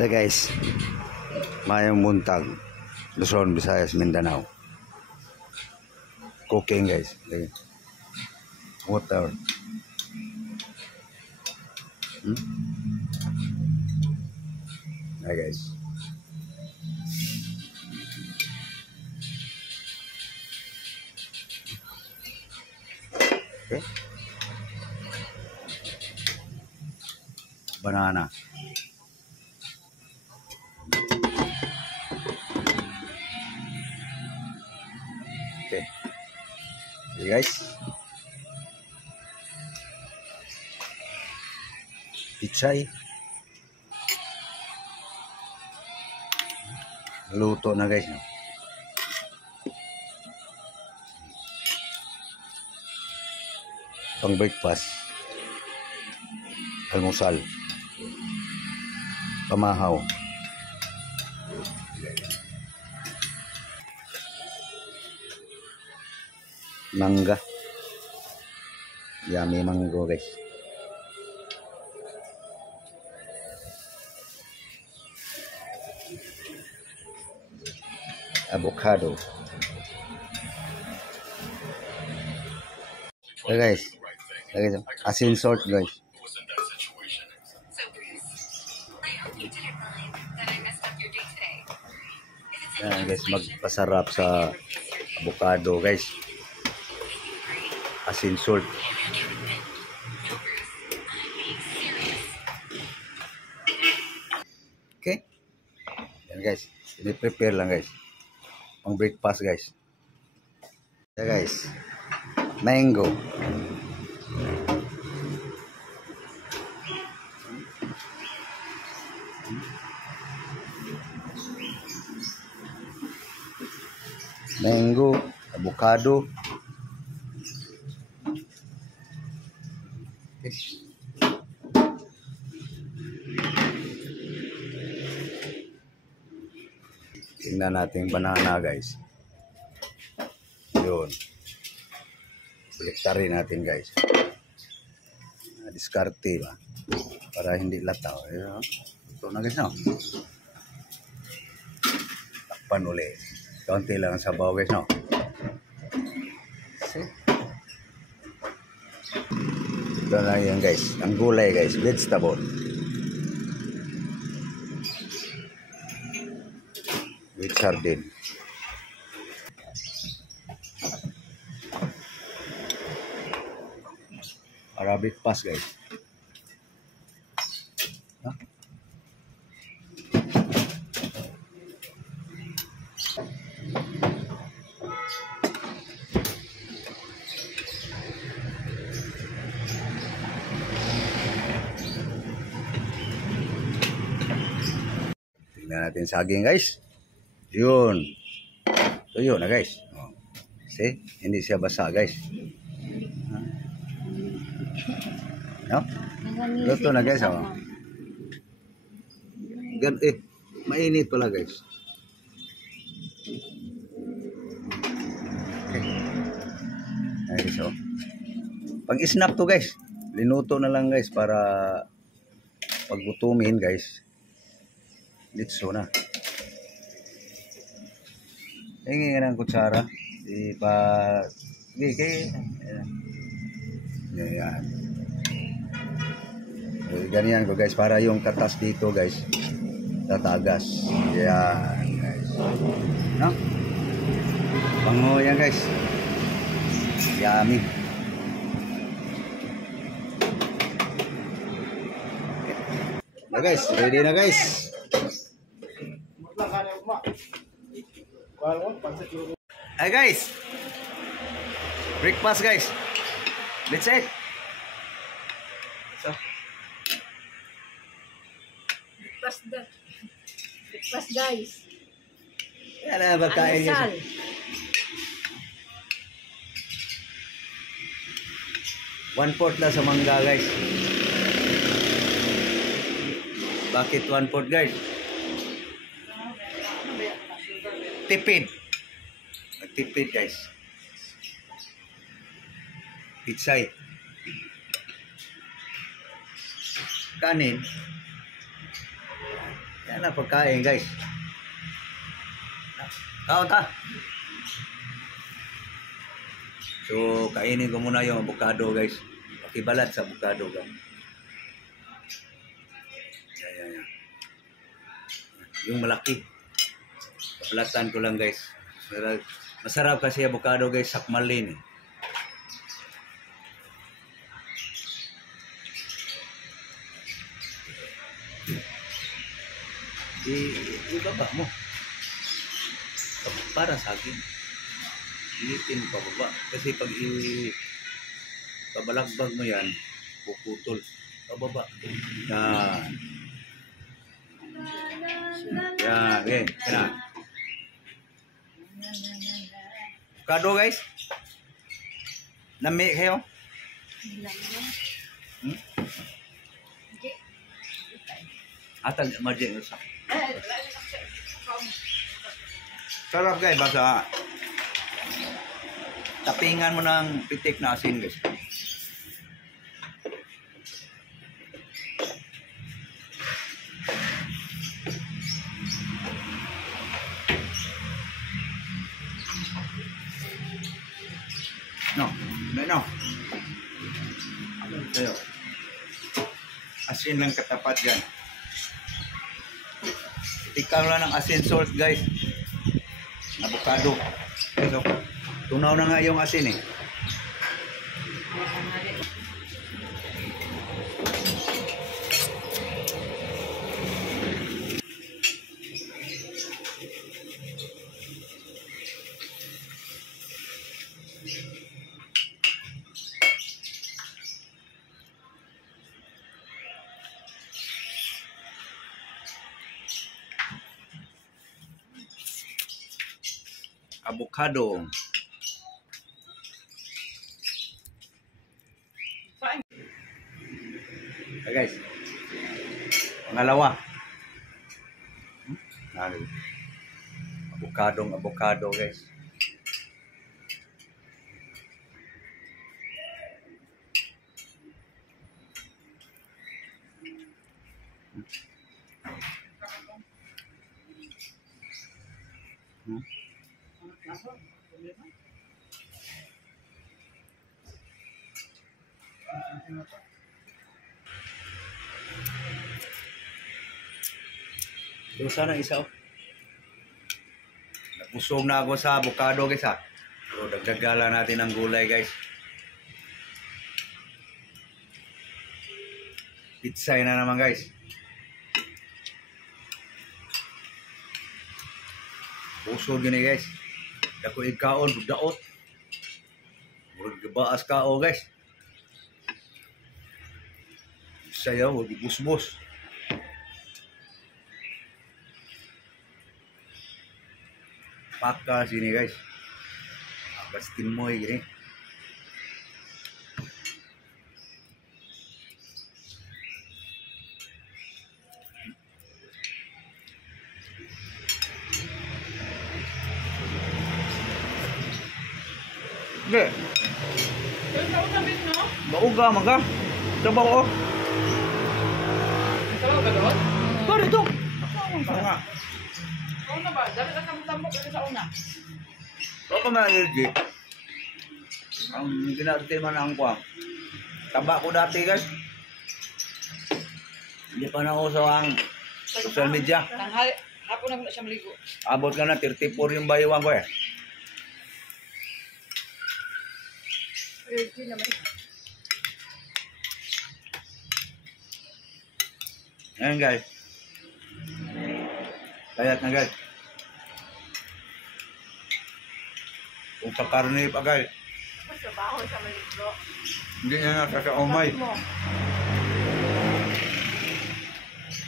So guys, mayong buntag, Luzon, Visayas, Mindanao. Cooking guys. Water. Hi guys. Okay. Banana. Okay. Okay guys. Pichay. Luto na guys. Pang breakfast. Almusal. Pamahaw. Mangga. Yummy mango guys. Avocado. So guys, asin salt guys. Yan guys, magpasarap sa avocado guys. Asin salt. Okay. Yan guys, i-prepare lang guys. Pang breakfast guys. Yan guys. Mango. Mango, avocado. Okay. Tingnan natin banana guys. Yun. Baliktarin natin guys. Diskarte ba? Para hindi lataw. Ito na guys no. Takpan ulit. Kaunti lang ang sabaw guys no. See? Ito na yan guys. Ang gulay guys. Vegetable. With sardine. Arabic pass guys. Huh? Tingnan natin saging guys. Yun. So yun na guys. See? Hindi siya basa guys. No? Luto na guys. Mainit pala guys. Okay. Ay, so. Pang snap to guys. Linuto na lang guys para paggutumin guys. Litso na. Hingi nga ng kutsara. Yan. Ganyan ko guys. Para yung katas dito guys. Tatagas. Yan guys. No? Pango yan guys. Yummy. Na guys. Ready na guys. Hi guys. Breakfast guys. Let's eat. So. Breakfast guys. Yan na pagkain guys. One-fourth lang sa mangga guys. Bakit one-fourth guys? Tipid. Tipid guys. Pitsay. Kanin. Yan na pagkain guys. Kaon ta. So kainin ko muna yung avocado guys. Pakibalat sa avocado guys. Yan. Yung malaki. Pabalatan ko lang guys. Masarap kasi avocado guys, sakmalin. Ibaba mo. Para sa akin. Ilitin pa baba. Kasi pag pabalagbag mo yan, puputol. Pababa. Yan. Yan. Yan. Yan. Avocado guys. Nami kayo? Atag margin sa. Sarap guys, basta tapingan mo ng pitik na asin guys. No. Tayo. Asin lang katapat dyan. Tikang lang ng asin salt guys. Avocado. So, tunaw na nga yung asin eh. Avocado. Okay guys. Pangalawa. Avocado guys. So sana isa. Nagpusog na ako sa avocado guys ha. So dagdagala natin ang gulay guys. Pitsay na naman guys. Pusog yun guys. Dako ikaon, daot. Murag gabaas kao guys. Sayaw, di busbos. Paka sini guys. Akas timoy gini. Ge. Bauga man ka. Coba ko. Salaw ka doon? Pare to. Nga. Ano ba? Dali ka tambok kasi sa una. Baka may allergy. Ang ginartiman ang kuwang. Taba ko dati guys. Hindi pa na uso ang social media. Tanghali, hapon na siya maligo. Abot ka na, 34 yung bayuan ko eh. Ayan guys. Kayat na guys. Kung sa karne pa guys. Sa baho sa maligo. Hindi niya nasa sa umay.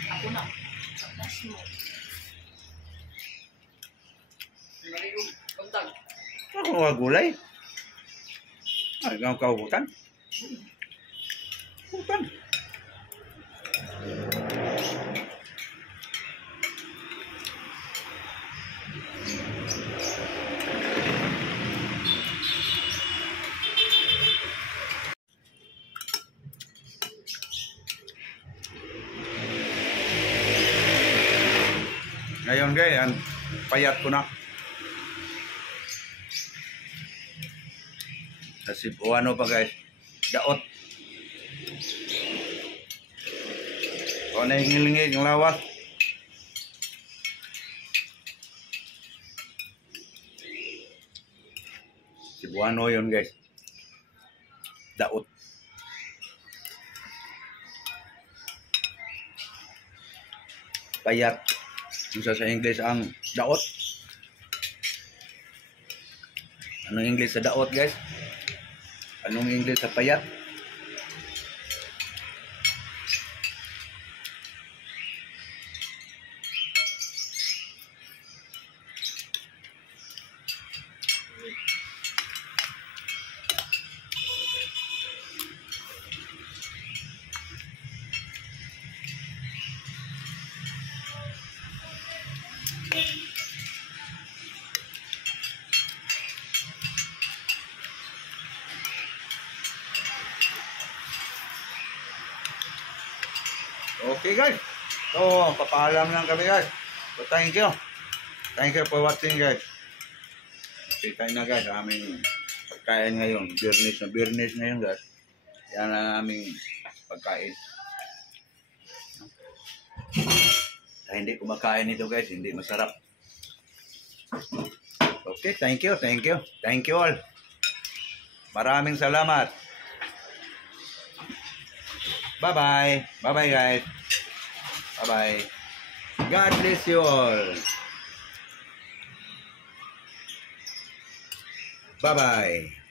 Ako na. Tapos mo. Maligo. Pagdag. Ako mga gulay. Ay, gawang kahugutan. Hugutan. Ngayon guys, yan, payat ko na. Sa Cebuano pa guys, daot. O na hingilingig ng lawas. Cebuano yun guys. Daot. Payat. Yung sa English ang daot. Anong English sa daot guys? Anong English sa payat? Okay guys. So, papaalam lang kami guys. So, thank you. Thank you for watching guys. Kita na guys, aming pagkain ngayon. Birnis ngayon guys. Yan ang aming pagkain. Hindi kumakain ito guys, hindi masarap. Okay, thank you. Thank you all. Maraming salamat. Bye-bye. Bye-bye guys. Bye-bye. God bless you all. Bye-bye.